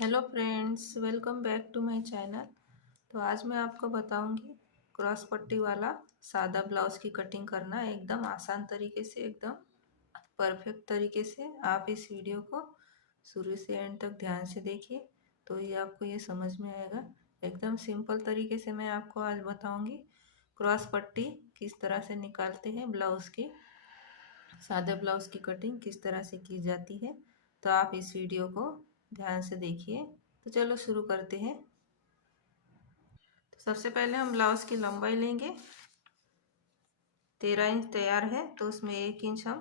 Hello friends, welcome back to my channel. तो आज मैं आपको बताऊंगी क्रॉस पट्टी वाला सादा ब्लाउज की कटिंग करना एकदम आसान तरीके से, एकदम परफेक्ट तरीके से। आप इस वीडियो को शुरू से एंड तक ध्यान से देखिए तो ये आपको ये समझ में आएगा। एकदम सिंपल तरीके से मैं आपको आज बताऊंगी क्रॉस पट्टी किस तरह से निकालते हैं, ब्लाउज की सादे ब्लाउज की कटिंग किस तरह से की जाती है। तो आप इस वीडियो को ध्यान से देखिए। तो चलो शुरू करते हैं। तो सबसे पहले हम ब्लाउज की लंबाई लेंगे। 13 इंच तैयार है तो उसमें 1 इंच हम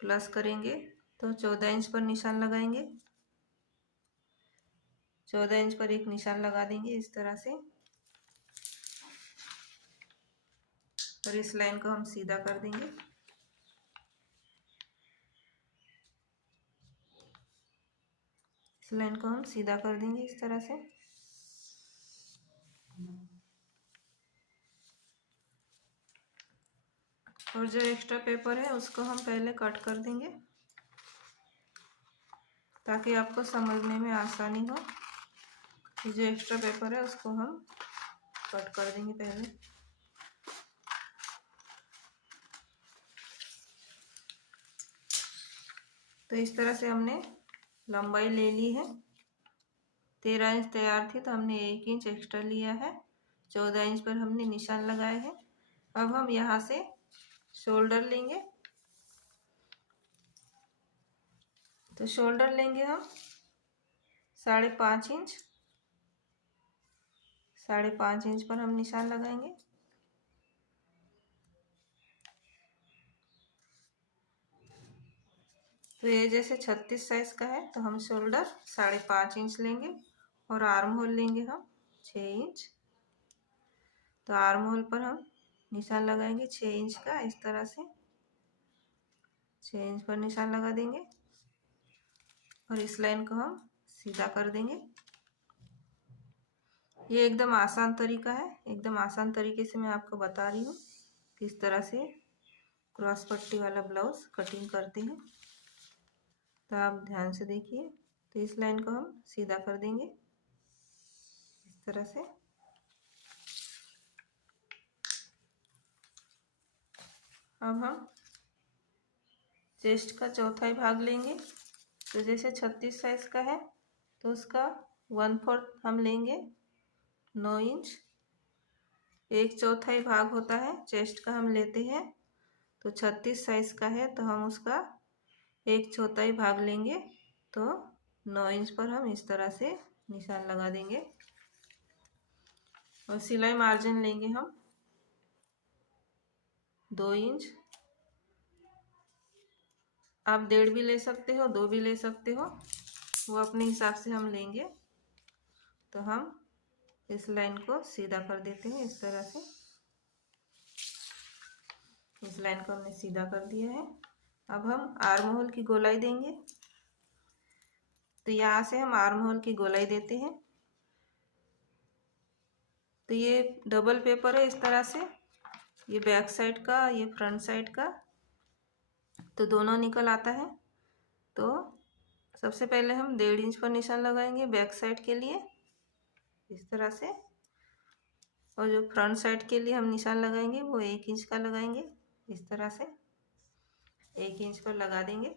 प्लस करेंगे, तो 14 इंच पर निशान लगाएंगे। 14 इंच पर एक निशान लगा देंगे इस तरह से, और इस लाइन को हम सीधा कर देंगे। इस लाइन को हम सीधा कर देंगे इस तरह से। और जो एक्स्ट्रा पेपर है उसको हम पहले कट कर देंगे ताकि आपको समझने में आसानी हो। जो एक्स्ट्रा पेपर है उसको हम कट कर देंगे पहले। तो इस तरह से हमने लंबाई ले ली है। 13 इंच तैयार थी तो हमने 1 इंच एक्स्ट्रा लिया है। 14 इंच पर हमने निशान लगाए हैं। अब हम यहाँ से शोल्डर लेंगे। तो शोल्डर लेंगे हम 5.5 इंच। 5.5 इंच पर हम निशान लगाएंगे। तो ये जैसे 36 साइज का है तो हम शोल्डर 5.5 इंच लेंगे और आर्म होल लेंगे हम 6 इंच। तो आर्म होल पर हम निशान लगाएंगे 6 इंच का इस तरह से। 6 इंच पर निशान लगा देंगे और इस लाइन को हम सीधा कर देंगे। ये एकदम आसान तरीका है, एकदम आसान तरीके से मैं आपको बता रही हूँ किस तरह से क्रॉस पट्टी वाला ब्लाउज कटिंग करते हैं। तो आप ध्यान से देखिए। तो इस लाइन को हम सीधा कर देंगे इस तरह से। अब हम चेस्ट का चौथाई भाग लेंगे। तो जैसे 36 साइज का है तो उसका 1/4 हम लेंगे 9 इंच। एक चौथाई भाग होता है चेस्ट का हम लेते हैं। तो 36 साइज का है तो हम उसका 1/4 भाग लेंगे। तो 9 इंच पर हम इस तरह से निशान लगा देंगे और सिलाई मार्जिन लेंगे हम 2 इंच। आप 1.5 भी ले सकते हो, 2 भी ले सकते हो, वो अपने हिसाब से हम लेंगे। तो हम इस लाइन को सीधा कर देते हैं इस तरह से। इस लाइन को हमने सीधा कर दिया है। अब हम आर्म होल की गोलाई देंगे। तो यहाँ से हम आर्म होल की गोलाई देते हैं। तो ये डबल पेपर है इस तरह से, ये बैक साइड का, ये फ्रंट साइड का, तो दोनों निकल आता है। तो सबसे पहले हम 1.5 इंच पर निशान लगाएंगे बैक साइड के लिए इस तरह से, और जो फ्रंट साइड के लिए हम निशान लगाएंगे वो 1 इंच का लगाएंगे इस तरह से। 1 इंच पर लगा देंगे।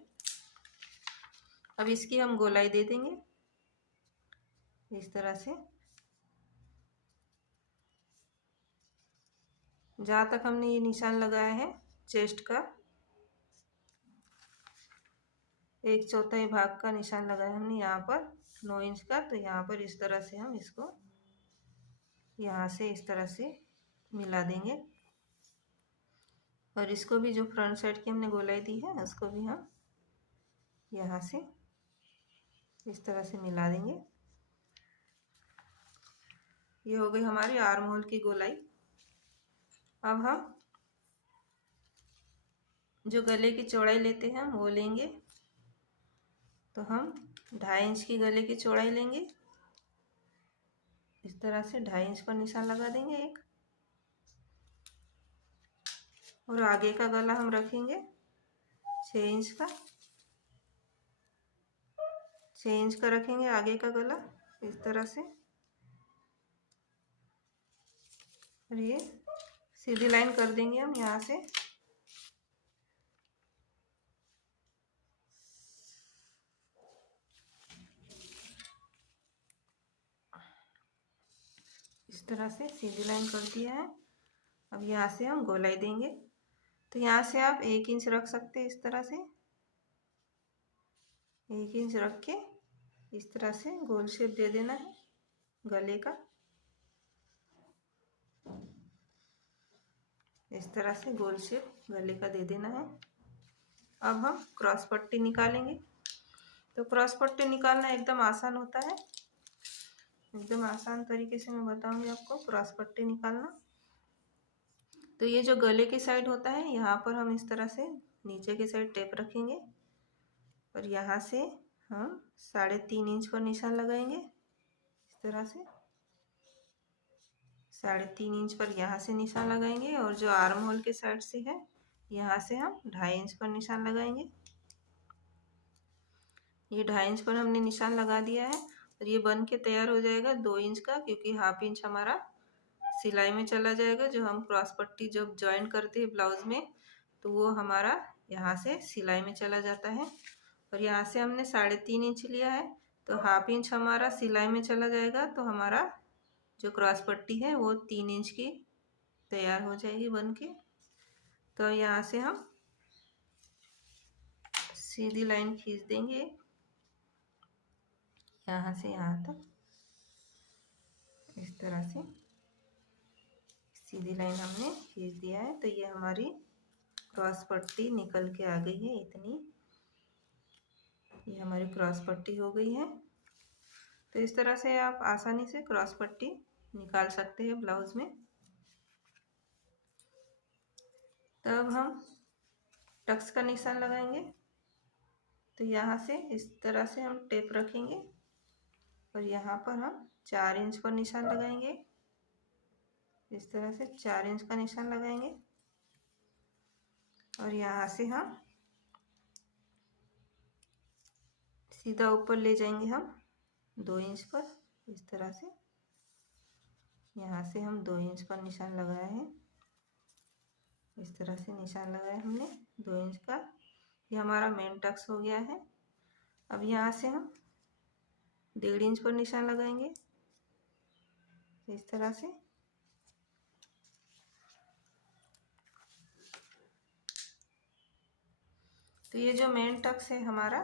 अब इसकी हम गोलाई दे देंगे इस तरह से। जहाँ तक हमने ये निशान लगाया है चेस्ट का 1/4 भाग का निशान लगाया हमने यहाँ पर 9 इंच का। तो यहाँ पर इस तरह से हम इसको यहाँ से इस तरह से मिला देंगे और इसको भी जो फ्रंट साइड की हमने गोलाई दी है उसको भी हम यहाँ से इस तरह से मिला देंगे। ये हो गई हमारी आर्म होल की गोलाई। अब हम जो गले की चौड़ाई लेते हैं हम वो लेंगे। तो हम 2.5 इंच की गले की चौड़ाई लेंगे इस तरह से। 2.5 इंच पर निशान लगा देंगे एक, और आगे का गला हम रखेंगे 6 इंच का। 6 इंच का रखेंगे आगे का गला इस तरह से। और ये सीधी लाइन कर देंगे हम यहाँ से। इस तरह से सीधी लाइन कर दिया है। अब यहाँ से हम गोलाई देंगे। तो यहाँ से आप 1 इंच रख सकते हैं इस तरह से। 1 इंच रख के इस तरह से गोल शेप दे देना है गले का। इस तरह से गोल शेप गले का दे देना है। अब हम क्रॉस पट्टी निकालेंगे। तो क्रॉस पट्टी निकालना एकदम आसान होता है। एकदम आसान तरीके से मैं बताऊंगी आपको क्रॉस पट्टी निकालना। तो ये जो गले की साइड होता है यहाँ पर हम इस तरह से नीचे की साइड टेप रखेंगे और यहाँ से हम 3.5 इंच पर निशान लगाएंगे इस तरह से। 3.5 इंच पर यहाँ से निशान लगाएंगे और जो आर्म होल के साइड से है यहाँ से हम 2.5 इंच पर निशान लगाएंगे। ये 2.5 इंच पर हमने निशान लगा दिया है और ये बन के तैयार हो जाएगा 2 इंच का, क्योंकि 1/2 इंच हमारा सिलाई में चला जाएगा। जो हम क्रॉस पट्टी जब ज्वाइन करते हैं ब्लाउज में तो वो हमारा यहाँ से सिलाई में चला जाता है। और यहाँ से हमने 3.5 इंच लिया है तो 1/2 इंच हमारा सिलाई में चला जाएगा। तो हमारा जो क्रॉस पट्टी है वो 3 इंच की तैयार हो जाएगी बन के। तो यहाँ से हम सीधी लाइन खींच देंगे यहाँ से यहाँ तक इस तरह से सीधी लाइन हमने खींच दिया है। तो ये हमारी क्रॉस पट्टी निकल के आ गई है इतनी। ये हमारी क्रॉस पट्टी हो गई है। तो इस तरह से आप आसानी से क्रॉस पट्टी निकाल सकते हैं ब्लाउज में। तब हम टक्स का निशान लगाएंगे। तो यहाँ से इस तरह से हम टेप रखेंगे और यहाँ पर हम 4 इंच पर निशान लगाएंगे। इस तरह से 4 इंच का निशान लगाएंगे और यहाँ से हम सीधा ऊपर ले जाएंगे हम 2 इंच पर इस तरह से। यहाँ से हम 2 इंच पर निशान लगाया है। इस तरह से निशान लगाया हमने 2 इंच का। ये हमारा मेन टक्स हो गया है। अब यहाँ से हम 1.5 इंच पर निशान लगाएंगे इस तरह से। तो ये जो मेन टक्स है हमारा,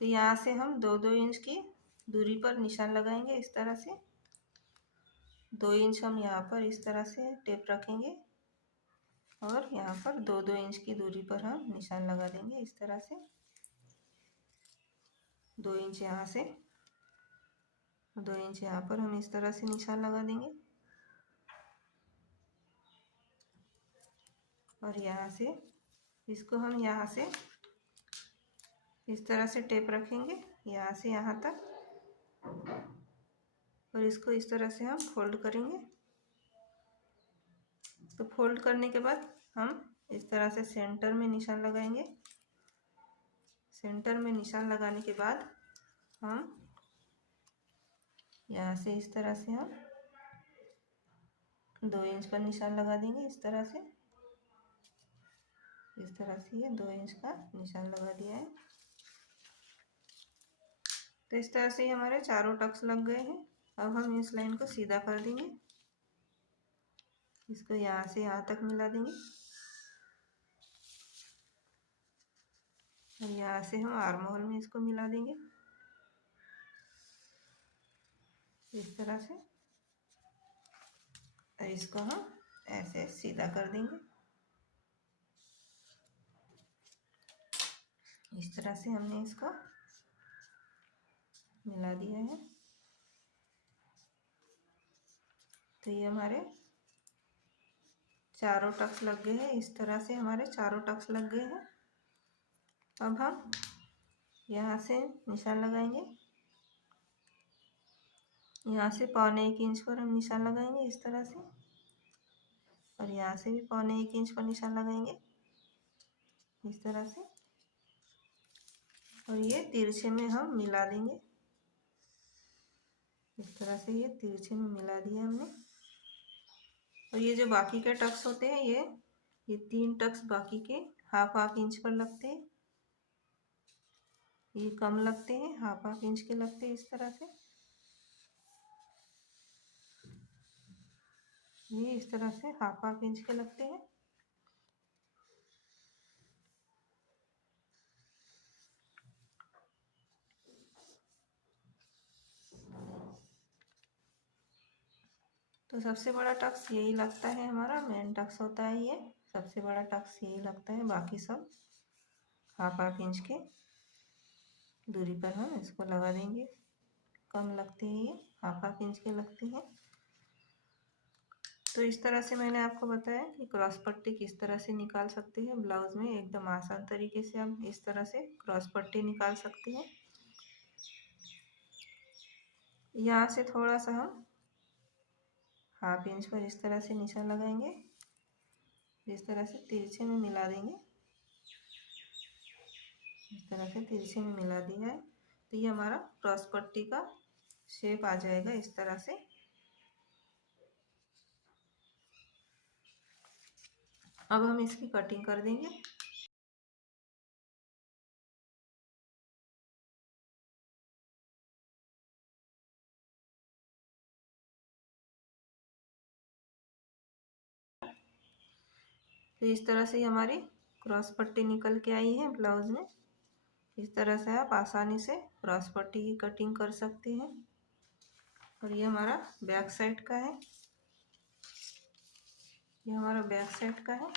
तो यहाँ से हम 2-2 इंच की दूरी पर निशान लगाएंगे इस तरह से। 2 इंच हम यहाँ पर इस तरह से टेप रखेंगे और यहाँ पर 2-2 इंच की दूरी पर हम निशान लगा देंगे इस तरह से। 2 इंच यहाँ से 2 इंच यहाँ पर हम इस तरह से निशान लगा देंगे और यहाँ से इसको हम यहाँ से इस तरह से टेप रखेंगे यहाँ से यहाँ तक और इसको इस तरह से हम फोल्ड करेंगे। तो फोल्ड करने के बाद हम इस तरह से सेंटर में निशान लगाएंगे। सेंटर में निशान लगाने के बाद हम यहाँ से इस तरह से हम 2 इंच पर निशान लगा देंगे इस तरह से। इस तरह से ये 2 इंच का निशान लगा दिया है। तो इस तरह से हमारे चारों टक्स लग गए हैं। अब हम इस लाइन को सीधा कर देंगे। इसको यहाँ से यहाँ तक मिला देंगे और यहाँ से हम आर्म होल में इसको मिला देंगे इस तरह से। और इसको हम ऐसे सीधा कर देंगे इस तरह से। हमने इसको मिला दिया है। तो ये हमारे चारों टक्स लग गए हैं। इस तरह से हमारे चारों टक्स लग गए हैं। अब हम यहाँ से निशान लगाएंगे। यहाँ से 1.25 इंच पर हम निशान लगाएंगे इस तरह से और यहाँ से भी 1.25 इंच पर निशान लगाएंगे इस तरह से। और ये तिरछे में हम मिला देंगे। इस तरह से ये तिरछे में मिला दिया हमने। और ये जो बाकी के टक्स होते हैं, ये 3 टक्स बाकी के हाफ इंच पर लगते हैं। ये कम लगते हैं, हाफ इंच के लगते हैं इस तरह से। ये इस तरह से हाफ इंच के लगते हैं। तो सबसे बड़ा टक्स यही लगता है, हमारा मेन टक्स होता है ये। सबसे बड़ा टक्स यही लगता है, बाकी सब हाफ इंच के दूरी पर हम इसको लगा देंगे। कम लगते हैं, ये हाफ इंच के लगते हैं। तो इस तरह से मैंने आपको बताया कि क्रॉस पट्टी किस तरह से निकाल सकते हैं ब्लाउज में। एकदम आसान तरीके से हम इस तरह से क्रॉस पट्टी निकाल सकते हैं। यहाँ से थोड़ा सा हम हाफ इंच पर इस तरह से निशान लगाएंगे। इस तरह से तिरछे में मिला देंगे। इस तरह से तिरछे में मिला दिया है तो ये हमारा क्रॉस पट्टी का शेप आ जाएगा इस तरह से। अब हम इसकी कटिंग कर देंगे। तो इस तरह से हमारी क्रॉस पट्टी निकल के आई है ब्लाउज में। इस तरह से आप आसानी से क्रॉस पट्टी की कटिंग कर सकते हैं। और ये हमारा बैक साइड का है। ये हमारा बैक साइड का है।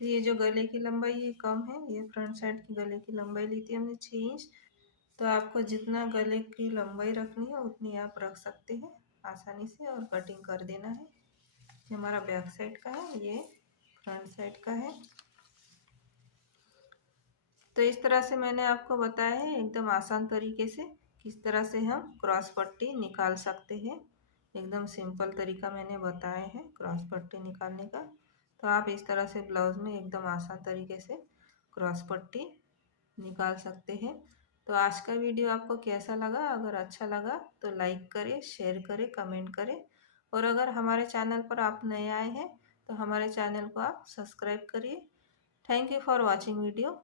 तो ये जो गले की लंबाई ये कम है, ये फ्रंट साइड की गले की लंबाई ली थी हमने 6 इंच। तो आपको जितना गले की लंबाई रखनी है उतनी आप रख सकते हैं आसानी से और कटिंग कर देना है। ये हमारा बैक साइड का है, ये फ्रंट साइड का है। तो इस तरह से मैंने आपको बताया है एकदम आसान तरीके से किस तरह से हम क्रॉस पट्टी निकाल सकते हैं। एकदम सिंपल तरीका मैंने बताया है क्रॉस पट्टी निकालने का। तो आप इस तरह से ब्लाउज में एकदम आसान तरीके से क्रॉस पट्टी निकाल सकते हैं। तो आज का वीडियो आपको कैसा लगा? अगर अच्छा लगा तो लाइक करें, शेयर करें, कमेंट करें। और अगर हमारे चैनल पर आप नए आए हैं तो हमारे चैनल को आप सब्सक्राइब करिए। Thank you for watching video.